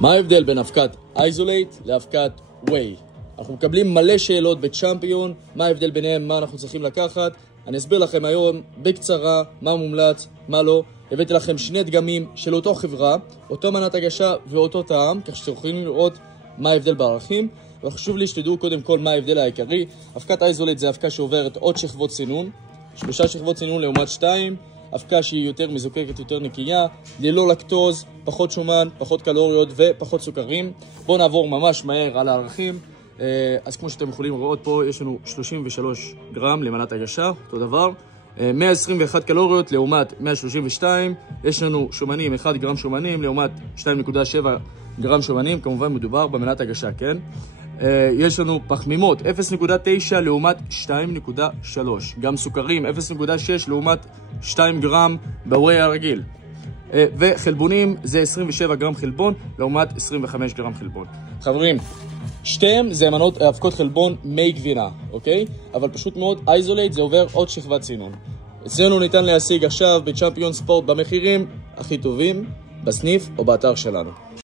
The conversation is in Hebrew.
מה ההבדל בין אבקת איזולייט לאבקת ווי? אנחנו מקבלים מלא שאלות בצ'אמפיון, מה ההבדל ביניהם, מה אנחנו צריכים לקחת. אני אסביר לכם היום בקצרה מה מומלץ, מה לא. הבאתי לכם שני דגמים של אותו חברה, אותו מנת הגשה ואותו טעם, כך שאתם יכולים לראות מה ההבדל בערכים. וחשוב לי שתדעו קודם כל מה ההבדל העיקרי. אבקת איזולייט זה אבקה שעוברת עוד שכבות סינון, 3 שכבות סינון לעומת 2, אבקה שהיא יותר מזוקקת, יותר נקייה, ללא לקטוז, פחות שומן, פחות קלוריות ופחות סוכרים. בואו נעבור ממש מהר על הערכים. אז כמו שאתם יכולים לראות פה, יש לנו 33 גרם למנת הגשה, אותו דבר. 121 קלוריות לעומת 132. יש לנו שומנים, 1 גרם שומנים לעומת 2.7 גרם שומנים. כמובן מדובר במנת הגשה, כן? יש לנו פחמימות 0.9 לעומת 2.3. גם סוכרים 0.6 לעומת 2 גרם בווי הרגיל. וחלבונים זה 27 גרם חלבון לעומת 25 גרם חלבון. חברים, שתיהם זה אבקות חלבון מי גבינה, אוקיי? אבל פשוט מאוד, איזולייט זה עובר עוד שכבת סינון. אצלנו ניתן להשיג עכשיו בצ'אמפיון ספורט במחירים הכי טובים, בסניף או באתר שלנו.